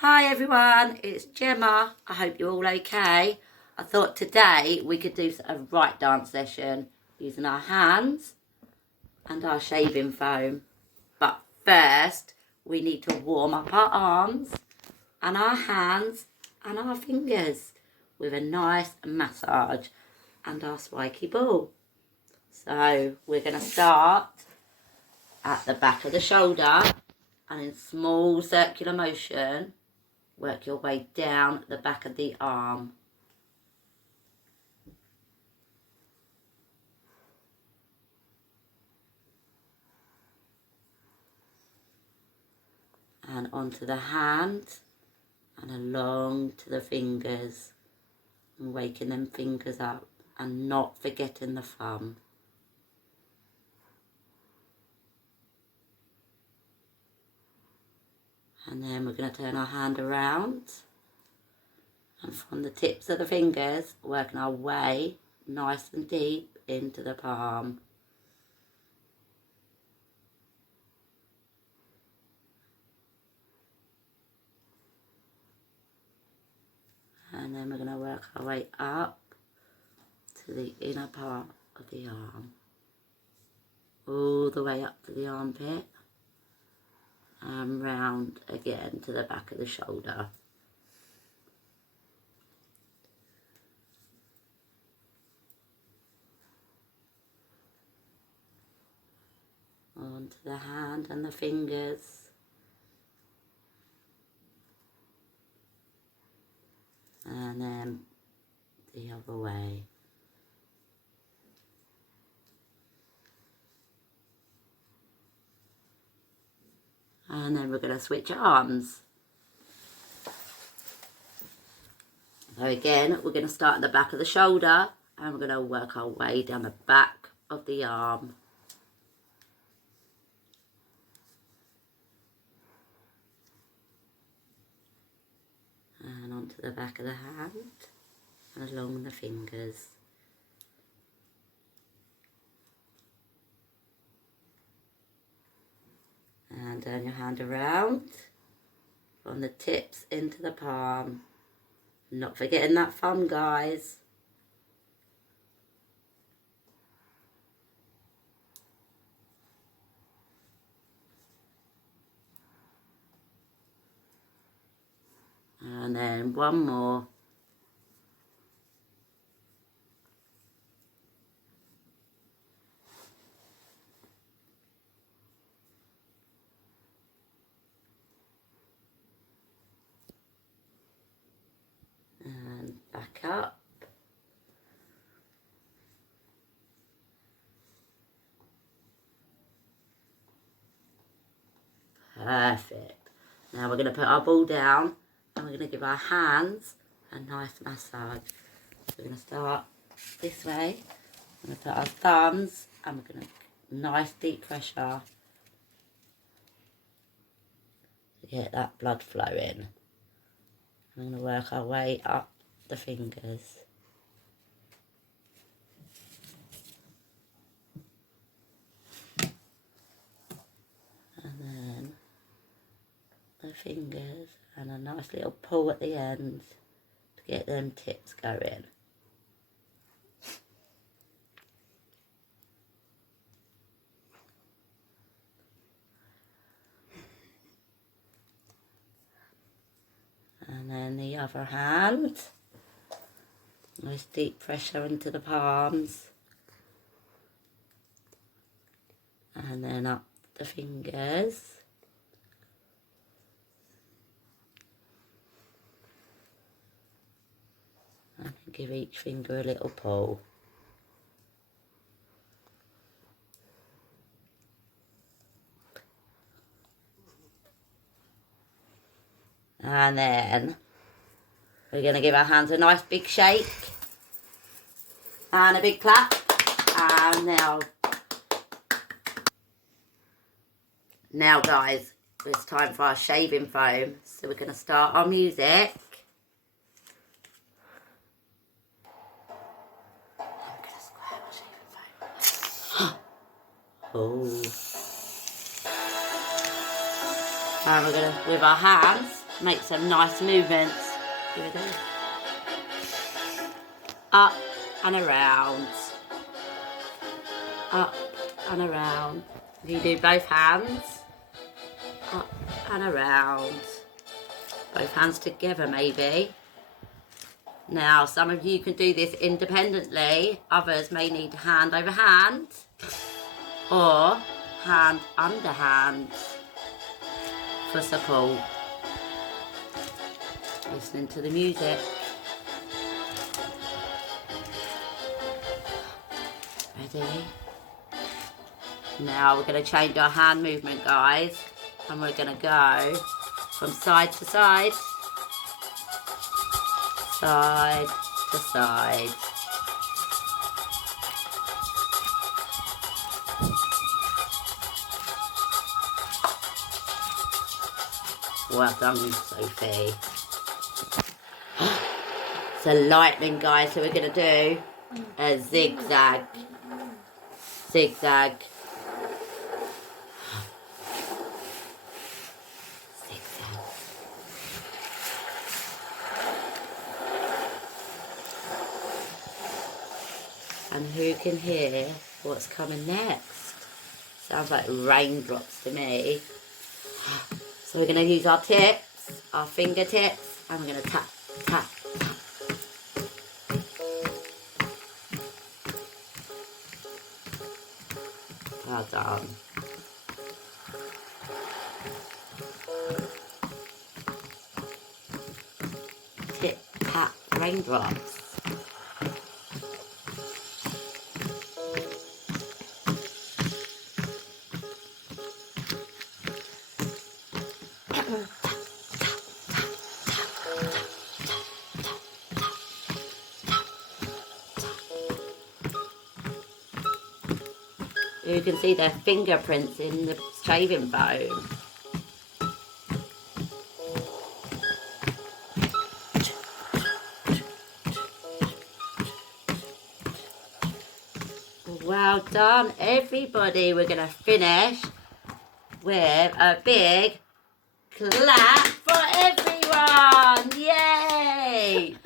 Hi everyone, it's Gemma. I hope you're all okay. I thought today we could do a right dance session using our hands and our shaving foam. But first, we need to warm up our arms and our hands and our fingers with a nice massage and our spiky ball. So we're going to start at the back of the shoulder and in small circular motion work your way down the back of the arm. And onto the hand and along to the fingers and waking them fingers up and not forgetting the thumb. And then we're going to turn our hand around and from the tips of the fingers working our way nice and deep into the palm. And then we're going to work our way up to the inner part of the arm. All the way up to the armpit. And round again to the back of the shoulder. Onto the hand and the fingers. And then the other way. And then we're going to switch arms. So again, we're going to start at the back of the shoulder and we're going to work our way down the back of the arm. And onto the back of the hand and along the fingers. And turn your hand around from the tips into the palm. Not forgetting that thumb, guys. And then one more. And back up. Perfect. Now we're going to put our ball down and we're going to give our hands a nice massage. So we're going to start this way. We're going to put our thumbs and we're going to nice deep pressure to get that blood flowing. We're going to work our way up the fingers. And then the fingers and a nice little pull at the end to get them tips going. And then the other hand, nice deep pressure into the palms. And then up the fingers. And give each finger a little pull. And then we're going to give our hands a nice big shake and a big clap. And now guys, it's time for our shaving foam. So we're going to start our music. I'm going to squirt our shaving foam. Oh. And we're going to, with our hands, make some nice movements. Here we go. Up and around. Up and around. You do both hands. Up and around. Both hands together maybe. Now some of you can do this independently. Others may need hand over hand or hand under hand for support. Listening to the music. Ready? Now we're going to change our hand movement, guys, and we're going to go from side to side, side to side. Well done, Sophie. It's a lightning, guys, so we're going to do a zigzag. Zigzag. Zigzag. And who can hear what's coming next? Sounds like raindrops to me. So we're going to use our tips, our fingertips, and we're going to tap, tap, tap. Well done. Tip, tap, raindrops. You can see their fingerprints in the shaving foam. Well done, everybody. We're going to finish with a big clap for everyone. Yay!